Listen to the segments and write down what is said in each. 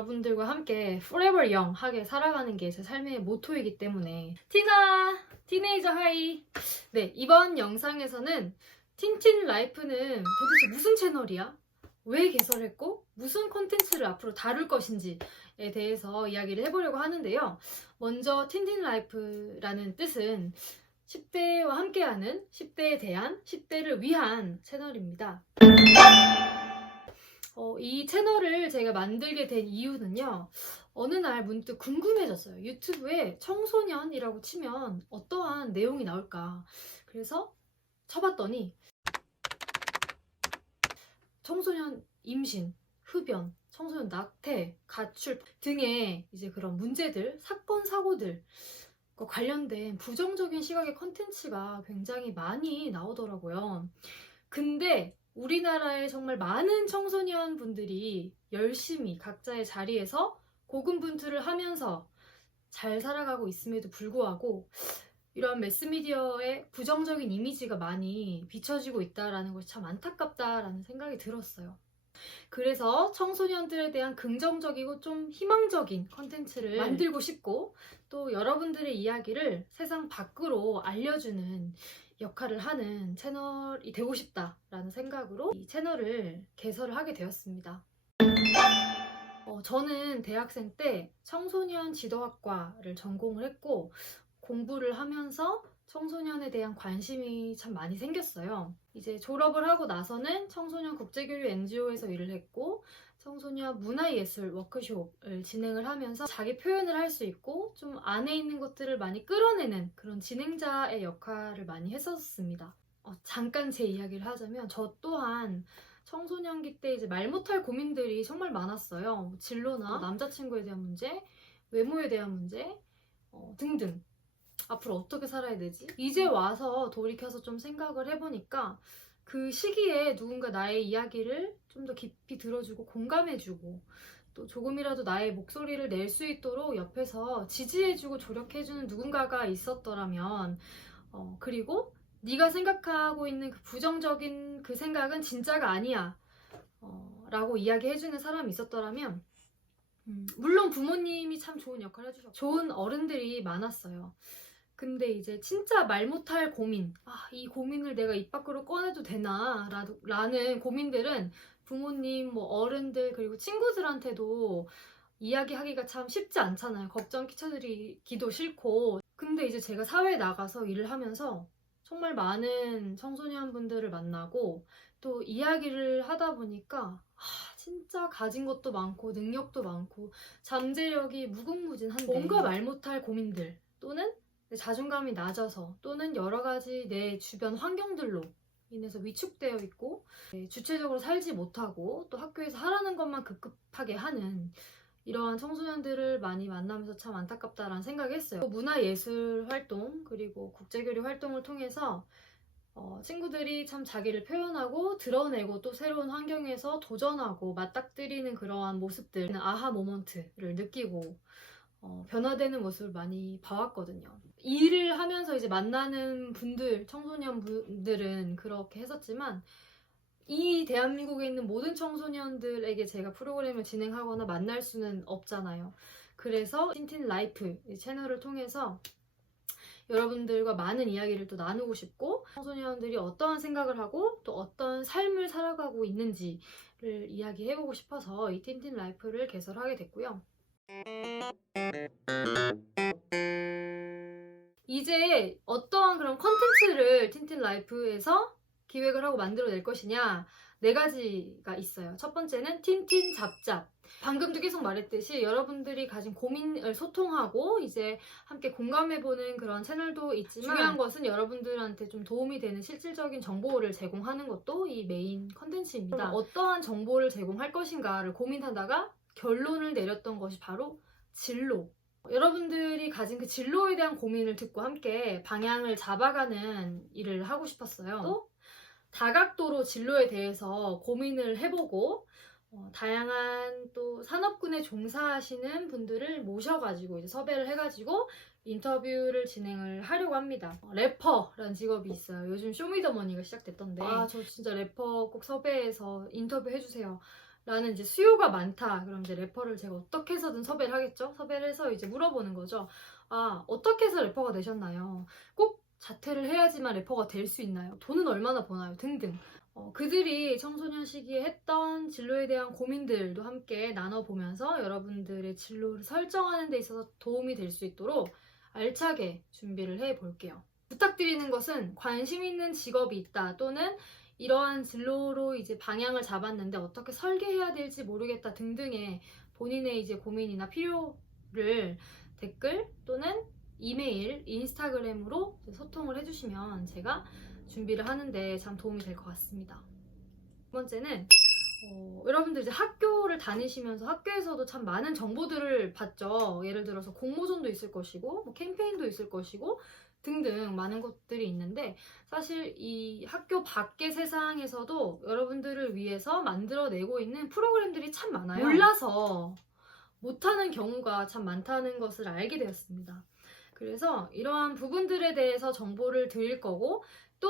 여러분들과 함께 forever young 하게 살아가는 게 제 삶의 모토이기 때문에 티네이저 하이. 네, 이번 영상에서는 틴틴 라이프는 도대체 무슨 채널이야? 왜 개설했고 무슨 콘텐츠를 앞으로 다룰 것인지에 대해서 이야기를 해보려고 하는데요. 먼저 틴틴 라이프라는 뜻은 10대와 함께하는 10대에 대한 10대를 위한 채널입니다. 이 채널을 제가 만들게 된 이유는요. 어느 날 문득 궁금해졌어요. 유튜브에 청소년이라고 치면 어떠한 내용이 나올까. 그래서 쳐봤더니 청소년 임신, 흡연, 청소년 낙태, 가출 등의 이제 그런 문제들, 사건, 사고들 관련된 부정적인 시각의 컨텐츠가 굉장히 많이 나오더라고요. 근데 우리나라의 정말 많은 청소년 분들이 열심히 각자의 자리에서 고군분투를 하면서 잘 살아가고 있음에도 불구하고 이런 매스미디어의 부정적인 이미지가 많이 비춰지고 있다는 것이 참 안타깝다라는 생각이 들었어요. 그래서 청소년들에 대한 긍정적이고 좀 희망적인 컨텐츠를 만들고 싶고 또 여러분들의 이야기를 세상 밖으로 알려주는 역할을 하는 채널이 되고 싶다라는 생각으로 이 채널을 개설을 하게 되었습니다. 저는 대학생 때 청소년 지도학과를 전공을 했고 공부를 하면서 청소년에 대한 관심이 참 많이 생겼어요. 이제 졸업을 하고 나서는 청소년 국제교류 NGO에서 일을 했고 청소년 문화예술 워크숍을 진행을 하면서 자기 표현을 할 수 있고 좀 안에 있는 것들을 많이 끌어내는 그런 진행자의 역할을 많이 했었습니다. 잠깐 제 이야기를 하자면 저 또한 청소년기 때 이제 말 못할 고민들이 정말 많았어요. 진로나 남자친구에 대한 문제, 외모에 대한 문제 등등. 앞으로 어떻게 살아야 되지? 이제 와서 돌이켜서 좀 생각을 해보니까 그 시기에 누군가 나의 이야기를 좀 더 깊이 들어주고 공감해주고 또 조금이라도 나의 목소리를 낼 수 있도록 옆에서 지지해주고 조력해주는 누군가가 있었더라면 그리고 네가 생각하고 있는 그 부정적인 그 생각은 진짜가 아니야 라고 이야기해주는 사람이 있었더라면 물론 부모님이 참 좋은 역할을 해주셨고 좋은 어른들이 많았어요. 근데 이제 진짜 말 못할 고민, 이 고민을 내가 입 밖으로 꺼내도 되나? 라는 고민들은 부모님, 어른들, 그리고 친구들한테도 이야기하기가 참 쉽지 않잖아요. 걱정 끼쳐드리기도 싫고. 근데 이제 제가 사회에 나가서 일을 하면서 정말 많은 청소년 분들을 만나고 또 이야기를 하다 보니까 진짜 가진 것도 많고 능력도 많고 잠재력이 무궁무진한데 뭔가 말 못할 고민들 또는 자존감이 낮아서 또는 여러 가지 내 주변 환경들로 인해서 위축되어 있고 주체적으로 살지 못하고 또 학교에서 하라는 것만 급급하게 하는 이러한 청소년들을 많이 만나면서 참 안타깝다라는 생각을 했어요. 문화예술 활동 그리고 국제교류 활동을 통해서 친구들이 참 자기를 표현하고 드러내고 또 새로운 환경에서 도전하고 맞닥뜨리는 그러한 모습들 아하 모먼트를 느끼고 변화되는 모습을 많이 봐왔거든요. 일을 하면서 이제 만나는 분들, 청소년 분들은 그렇게 했었지만 이 대한민국에 있는 모든 청소년들에게 제가 프로그램을 진행하거나 만날 수는 없잖아요. 그래서 틴틴 라이프 이 채널을 통해서 여러분들과 많은 이야기를 또 나누고 싶고 청소년들이 어떠한 생각을 하고 또 어떤 삶을 살아가고 있는지를 이야기해보고 싶어서 이 틴틴 라이프를 개설하게 됐고요. 이제 어떠한 그런 컨텐츠를 틴틴 라이프에서 기획을 하고 만들어낼 것이냐 4가지가 있어요. 첫 번째는 틴틴 잡잡. 방금도 계속 말했듯이 여러분들이 가진 고민을 소통하고 이제 함께 공감해보는 그런 채널도 있지만 중요한 것은 여러분들한테 좀 도움이 되는 실질적인 정보를 제공하는 것도 이 메인 컨텐츠입니다. 어떠한 정보를 제공할 것인가를 고민하다가 결론을 내렸던 것이 바로 진로. 여러분들이 가진 그 진로에 대한 고민을 듣고 함께 방향을 잡아가는 일을 하고 싶었어요. 또 다각도로 진로에 대해서 고민을 해보고 다양한 또 산업군에 종사하시는 분들을 모셔가지고 이제 섭외를 해가지고 인터뷰를 진행을 하려고 합니다. 래퍼라는 직업이 있어요. 요즘 쇼미더머니가 시작됐던데 저 진짜 래퍼 꼭 섭외해서 인터뷰 해주세요 라는 이제 수요가 많다. 그럼 이제 래퍼를 제가 어떻게 해서든 섭외를 하겠죠. 섭외를 해서 이제 물어보는 거죠. 아, 어떻게 해서 래퍼가 되셨나요? 꼭 자퇴를 해야지만 래퍼가 될 수 있나요? 돈은 얼마나 버나요? 등등. 그들이 청소년 시기에 했던 진로에 대한 고민들도 함께 나눠보면서 여러분들의 진로를 설정하는 데 있어서 도움이 될 수 있도록 알차게 준비를 해볼게요. 부탁드리는 것은 관심 있는 직업이 있다, 또는 이러한 진로로 이제 방향을 잡았는데 어떻게 설계해야 될지 모르겠다 등등의 본인의 이제 고민이나 필요를 댓글 또는 이메일, 인스타그램으로 소통을 해주시면 제가 준비를 하는데 참 도움이 될 것 같습니다. 두 번째는 여러분들 이제 학교를 다니시면서 학교에서도 참 많은 정보들을 받죠. 예를 들어서 공모전도 있을 것이고 뭐 캠페인도 있을 것이고 등등 많은 것들이 있는데, 사실 이 학교 밖의 세상에서도 여러분들을 위해서 만들어내고 있는 프로그램들이 참 많아요. 몰라서 못하는 경우가 참 많다는 것을 알게 되었습니다. 그래서 이러한 부분들에 대해서 정보를 드릴 거고, 또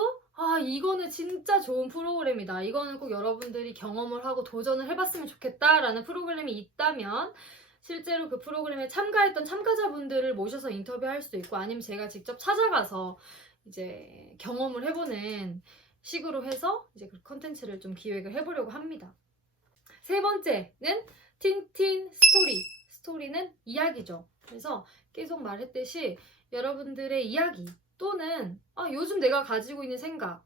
이거는 진짜 좋은 프로그램이다, 이거는 꼭 여러분들이 경험을 하고 도전을 해봤으면 좋겠다라는 프로그램이 있다면 실제로 그 프로그램에 참가했던 참가자분들을 모셔서 인터뷰할 수도 있고, 아니면 제가 직접 찾아가서 이제 경험을 해보는 식으로 해서 이제 그 컨텐츠를 좀 기획을 해보려고 합니다. 세 번째는 틴틴 스토리. 스토리는 이야기죠. 그래서 계속 말했듯이 여러분들의 이야기 또는 요즘 내가 가지고 있는 생각,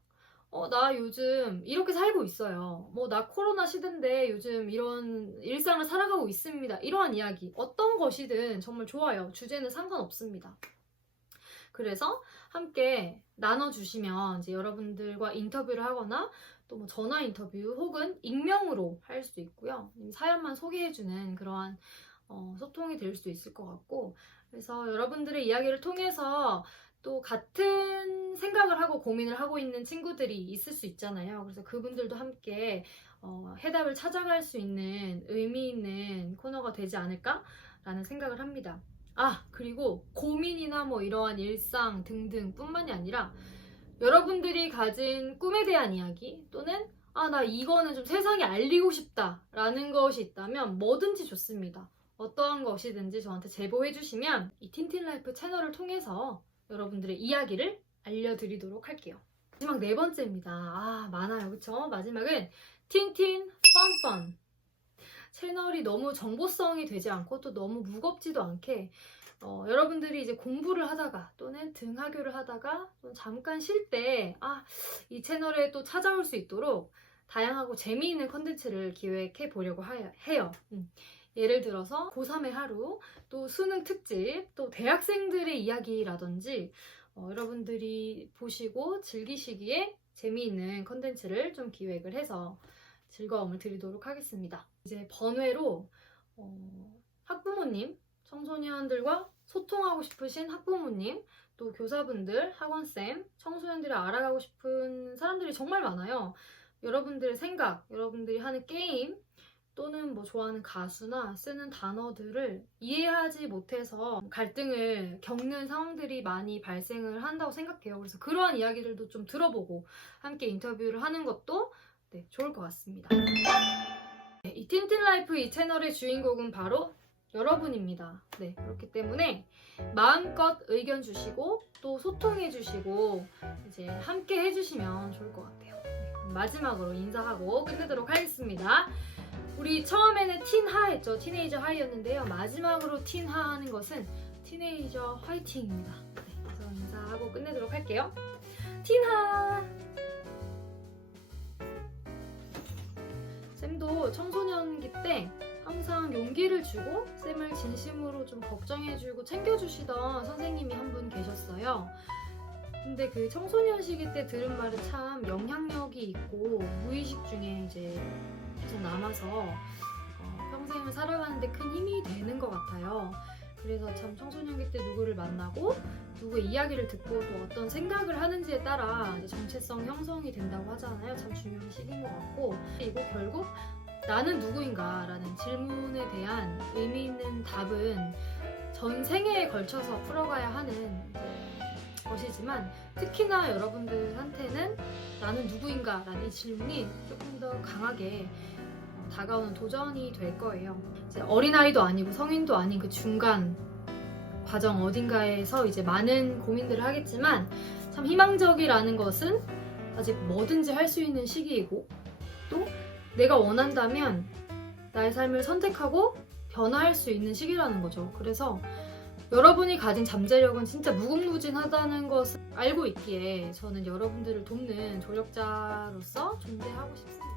나 요즘 이렇게 살고 있어요. 나 코로나 시대인데 요즘 이런 일상을 살아가고 있습니다. 이러한 이야기, 어떤 것이든 정말 좋아요. 주제는 상관없습니다. 그래서 함께 나눠주시면 이제 여러분들과 인터뷰를 하거나 또 뭐 전화 인터뷰 혹은 익명으로 할 수 있고요. 사연만 소개해주는 그러한 소통이 될 수 있을 것 같고, 그래서 여러분들의 이야기를 통해서 또 같은 생각을 하고 고민을 하고 있는 친구들이 있을 수 있잖아요. 그래서 그분들도 함께 해답을 찾아갈 수 있는 의미 있는 코너가 되지 않을까라는 생각을 합니다. 그리고 고민이나 뭐 이러한 일상 등등 뿐만이 아니라 여러분들이 가진 꿈에 대한 이야기, 또는 나 이거는 좀 세상에 알리고 싶다라는 것이 있다면 뭐든지 좋습니다. 어떠한 것이든지 저한테 제보해 주시면 이 틴틴라이프 채널을 통해서 여러분들의 이야기를 알려드리도록 할게요. 마지막 네 번째입니다. 많아요, 그쵸? 마지막은 틴틴 펀펀. 채널이 너무 정보성이 되지 않고 또 너무 무겁지도 않게 여러분들이 이제 공부를 하다가 또는 등하교를 하다가 또 잠깐 쉴 때 이 채널에 또 찾아올 수 있도록 다양하고 재미있는 컨텐츠를 기획해 보려고 해요. 예를 들어서 고3의 하루, 또 수능 특집, 또 대학생들의 이야기라든지 여러분들이 보시고 즐기시기에 재미있는 컨텐츠를 좀 기획을 해서 즐거움을 드리도록 하겠습니다. 이제 번외로 학부모님, 청소년들과 소통하고 싶으신 학부모님, 또 교사분들, 학원쌤, 청소년들을 알아가고 싶은 사람들이 정말 많아요. 여러분들의 생각, 여러분들이 하는 게임, 또는 뭐 좋아하는 가수나 쓰는 단어들을 이해하지 못해서 갈등을 겪는 상황들이 많이 발생을 한다고 생각해요. 그래서 그러한 이야기들도 좀 들어보고 함께 인터뷰를 하는 것도 좋을 것 같습니다. 이 틴틴라이프 이 채널의 주인공은 바로 여러분입니다. 그렇기 때문에 마음껏 의견 주시고 또 소통해 주시고 이제 함께 해주시면 좋을 것 같아요. 그럼 마지막으로 인사하고 끝내도록 하겠습니다. 우리 처음에는 틴하 했죠. 티네이저 하이였는데요. 마지막으로 틴하 하는 것은 티네이저 화이팅입니다. 그래서 인사하고 끝내도록 할게요. 틴하! 쌤도 청소년기 때 항상 용기를 주고 쌤을 진심으로 좀 걱정해주고 챙겨주시던 선생님이 한 분 계셨어요. 근데 그 청소년 시기 때 들은 말은 참 영향력이 있고 무의식 중에 이제 계속 남아서 평생을 살아가는데 큰 힘이 되는 것 같아요. 그래서 참 청소년기 때 누구를 만나고 누구의 이야기를 듣고 또 어떤 생각을 하는지에 따라 이제 정체성 형성이 된다고 하잖아요. 참 중요한 시기인 것 같고, 그리고 결국 나는 누구인가 라는 질문에 대한 의미 있는 답은 전 생애에 걸쳐서 풀어가야 하는 것이지만, 특히나 여러분들한테는 나는 누구인가 라는 질문이 조금 더 강하게 다가오는 도전이 될 거예요. 이제 어린아이도 아니고 성인도 아닌 그 중간 과정 어딘가에서 이제 많은 고민들을 하겠지만 참 희망적이라는 것은 아직 뭐든지 할 수 있는 시기이고 또 내가 원한다면 나의 삶을 선택하고 변화할 수 있는 시기라는 거죠. 그래서 여러분이 가진 잠재력은 진짜 무궁무진하다는 것을 알고 있기에 저는 여러분들을 돕는 조력자로서 존재하고 싶습니다.